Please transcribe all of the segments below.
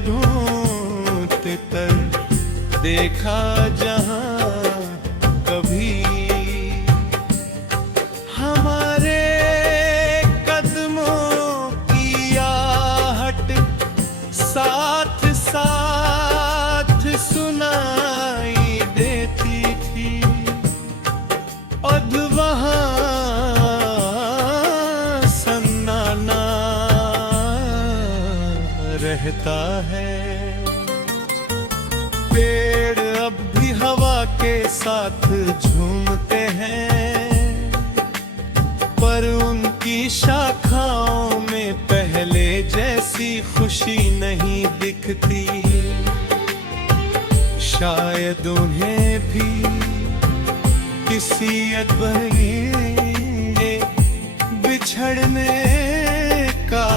ढूंढते तर देखा जहां कभी हमारे कदमों की आहट साथ साथ सुनाई देती थी। अब वहां सन्नाटा रहता है। पेड़ अब भी हवा के साथ झूमते हैं, पर उनकी शाखाओं में पहले जैसी खुशी नहीं दिखती। शायद उन्हें भी किसी अदभुत बिछड़ने का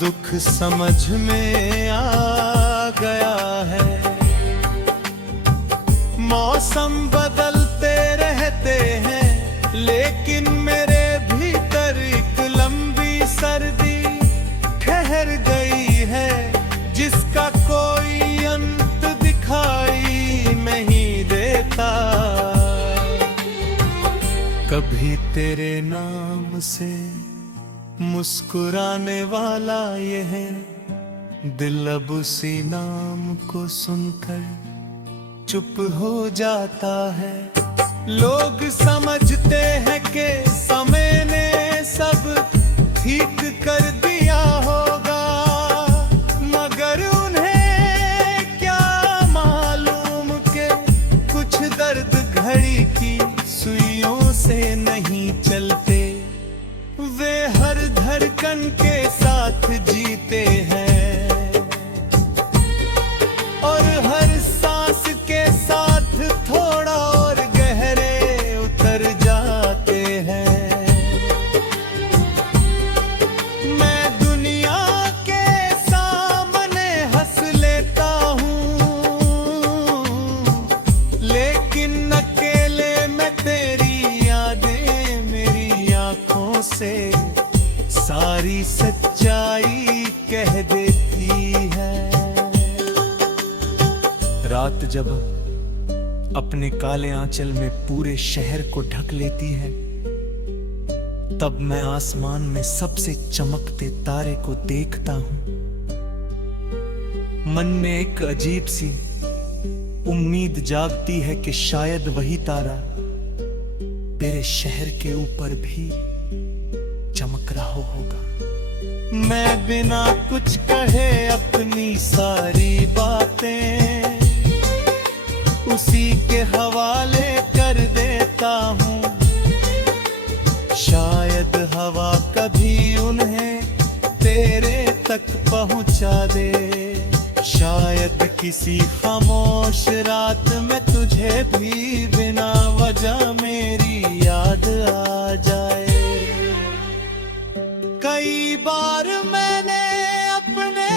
दुख समझ में आ गया है। मौसम बदलते रहते हैं, लेकिन मेरे भीतर एक लंबी सर्दी ठहर गई है, जिसका कोई अंत दिखाई नहीं देता। कभी तेरे नाम से मुस्कुराने वाला ये है दिल, अब उसी नाम को सुनकर चुप हो जाता है। लोग समझते हैं कि समय ने सब ठीक कर दिया होगा, मगर उन्हें क्या मालूम कि कुछ दर्द घड़ी की सुइयों से नहीं चलते। वे हर धड़कन के साथ जीते हैं और हर सांस के साथ थोड़ा और गहरे उतर जाते हैं। मैं दुनिया के सामने हंस लेता हूँ, लेकिन अकेले में तेरी यादें मेरी आंखों से सारी सच्चाई कह देती है। रात जब अपने काले आंचल में पूरे शहर को ढक लेती है, तब मैं आसमान में सबसे चमकते तारे को देखता हूं। मन में एक अजीब सी उम्मीद जागती है कि शायद वही तारा तेरे शहर के ऊपर भी चमक रहा होगा। मैं बिना कुछ कहे अपनी सारी बातें उसी के हवाले कर देता हूँ। शायद हवा कभी उन्हें तेरे तक पहुँचा दे, शायद किसी खामोश रात में तुझे भी बिना वजह मेरी याद आ जाए। कई बार मैंने अपने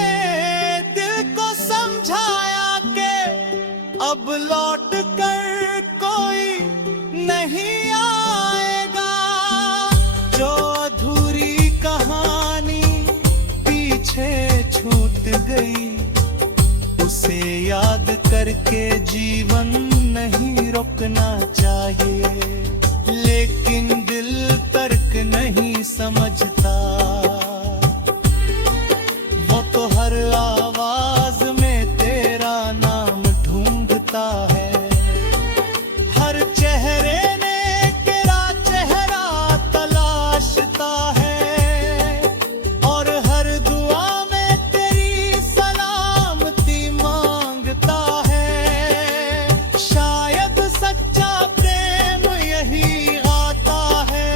दिल को समझाया कि अब लौट कर कोई नहीं आएगा। जो अधूरी कहानी पीछे छूट गई, उसे याद करके जीवन नहीं रोकना चाहिए। लेकिन दिल तर्क नहीं समझता, वो तो हर आवाज में तेरा नाम ढूंढता है। हर चेहरे ने तेरा चेहरा तलाशता है, और हर दुआ में तेरी सलामती मांगता है। शायद सच्चा प्रेम यही आता है,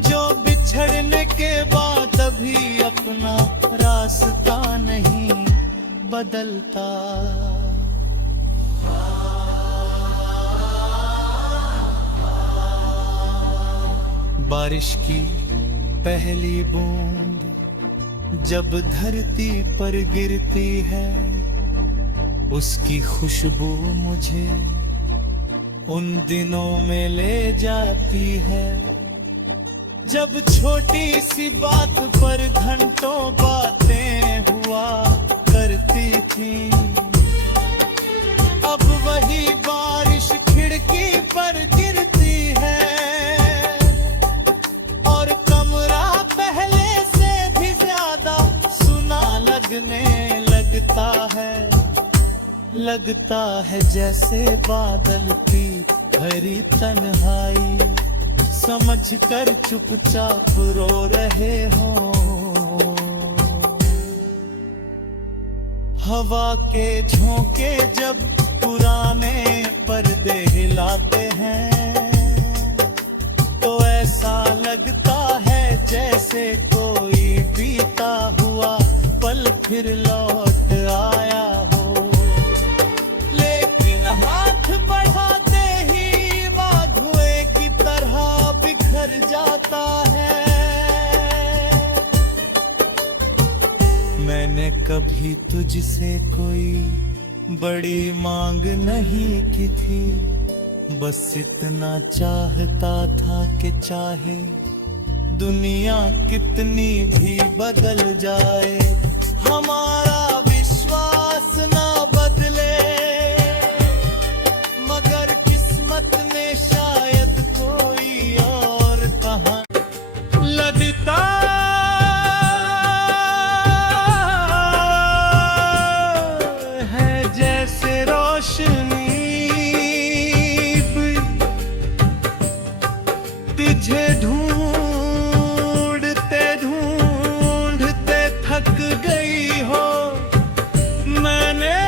जो बिछड़ने के बाद भी अपना रास्ता नहीं बदलता। बारिश की पहली बूंद जब धरती पर गिरती है, उसकी खुशबू मुझे उन दिनों में ले जाती है, जब छोटी सी बात पर घंटों बातें हुआ हुआ करती थी। अब वही बारिश खिड़की पर गिरती है और कमरा पहले से भी ज्यादा सुना लगने लगता है जैसे बादल की भरी तन्हाई समझ कर चुपचाप रो रहे हो। हवा के झोंके जब पुराने पर्दे हिलाते हैं तो ऐसा लगता है जैसे कोई बीता हुआ पल फिर लौट आया हो। लेकिन हाथ बढ़ाते ही वो धुएं की तरह बिखर जाता है। मैंने कभी तुझसे कोई बड़ी मांग नहीं की थी, बस इतना चाहता था कि चाहे दुनिया कितनी भी बदल जाए हमारा विश्वास ना बदले। मगर किस्मत ने शायद कोई और कहा लगता है जैसे रोशनी तुझे ढूंढते ढूंढते थक गई हो। मैंने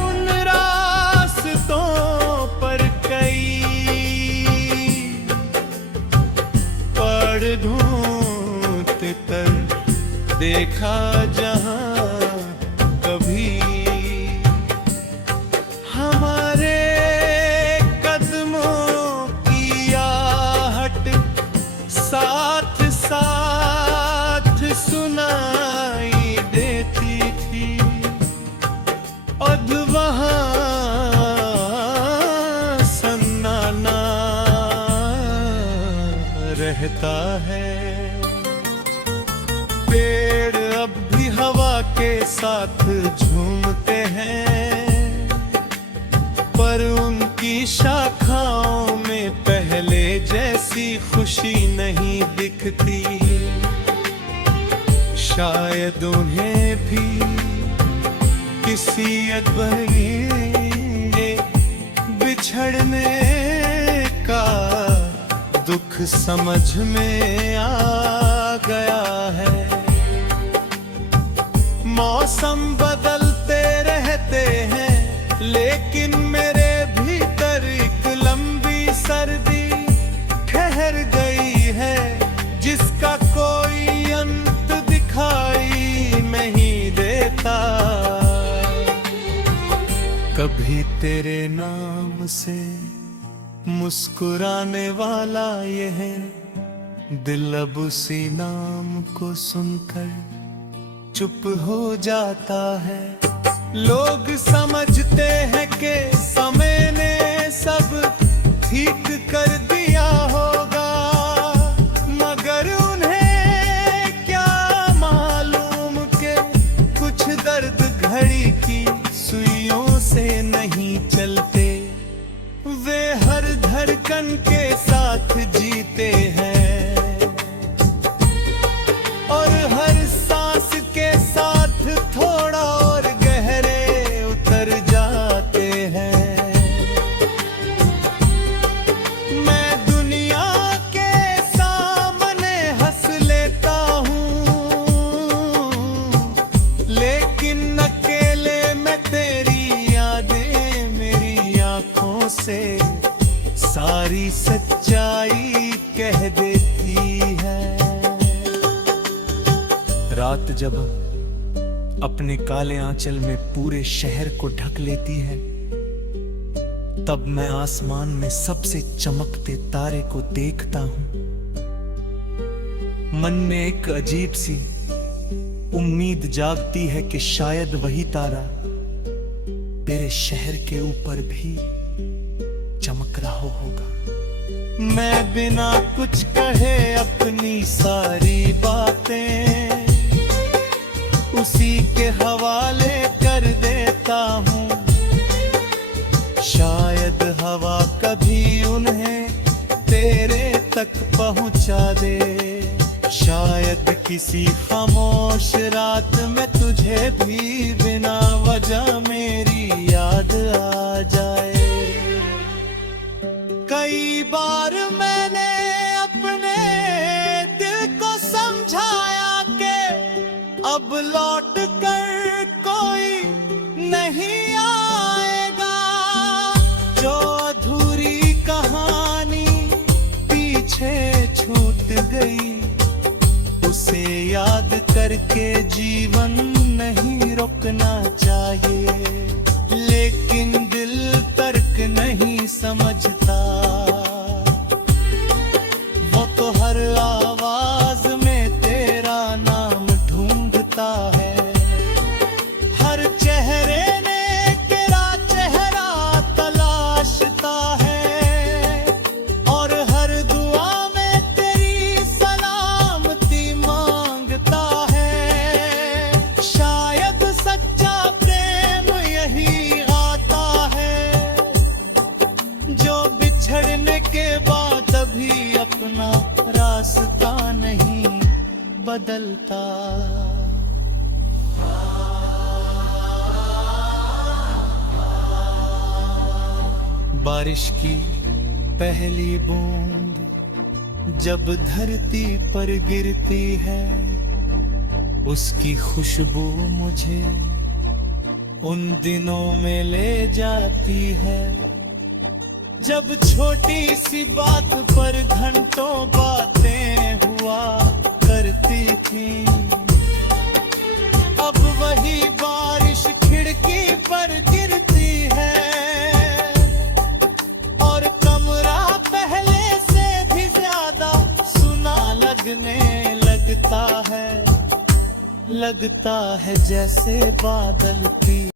उन रास्तों पर कई पड़ ढूंढते तर देखा जहां कभी हमारे साथ साथ सुनाई देती थी। अब वहाँ सन्नाटा रहता है। पेड़ अब भी हवा के साथ झूमते हैं पर उनकी शाखाओं में पहले जैसी खुशी नहीं दिखती। शायद उन्हें भी किसी अदभुत बिछड़ने का दुख समझ में आ गया है। मौसम बदलते रहते हैं लेकिन मेरे भीतर एक लंबी सर्दी ठहर गई है जिसका कोई अंत दिखाई नहीं देता। कभी तेरे नाम से मुस्कुराने वाला ये है दिल अब उसी नाम को सुनकर चुप हो जाता है। लोग समझते हैं कि समय ने सब ठीक कर दिया होगा मगर उन्हें क्या मालूम कि कुछ दर्द घड़ी की सुइयों से नहीं चलते। वे हर धड़कन के साथ जीते हैं और हर सांस के साथ थोड़ा और गहरे उतर जाते हैं। मैं दुनिया के सामने हंस लेता हूँ लेकिन अकेले में तेरी यादें मेरी आंखों से सारी सच्चाई कह देती है। रात जब अपने काले आंचल में पूरे शहर को ढक लेती है तब मैं आसमान में सबसे चमकते तारे को देखता हूं। मन में एक अजीब सी उम्मीद जागती है कि शायद वही तारा तेरे शहर के ऊपर भी चमक रहा होगा। मैं बिना कुछ कहे अपनी सारी बातें उसी के हवाले कर देता हूँ। शायद हवा कभी उन्हें तेरे तक पहुँचा दे। शायद किसी खामोश रात में तुझे भी बिना वजह मेरी याद आ जाए। कई बार मैंने अपने दिल को समझाया कि अब लौट कर कोई नहीं आएगा। जो अधूरी कहानी पीछे छूट गई, उसे याद करके जीवन नहीं रुकना चाहिए। लेकिन दिल तर्क नहीं समझता, वो तो हर आवाज में तेरा नाम ढूंढता है। हर चेहरे ने तेरा चेहरा तलाशता है, और हर दुआ में तेरी सलामती मांगता है। शायद सच्चा प्रेम यही आता है, जो बिछड़ने के बाद भी अपना रास्ता नहीं बदलता। बारिश की पहली बूंद जब धरती पर गिरती है, उसकी खुशबू मुझे उन दिनों में ले जाती है, जब छोटी सी बात पर घंटों बातें हुआ करती थी। अब वही बारिश खिड़की पर गिरती है, और कमरा पहले से भी ज्यादा सुना लगने लगता है। लगता है जैसे बादल की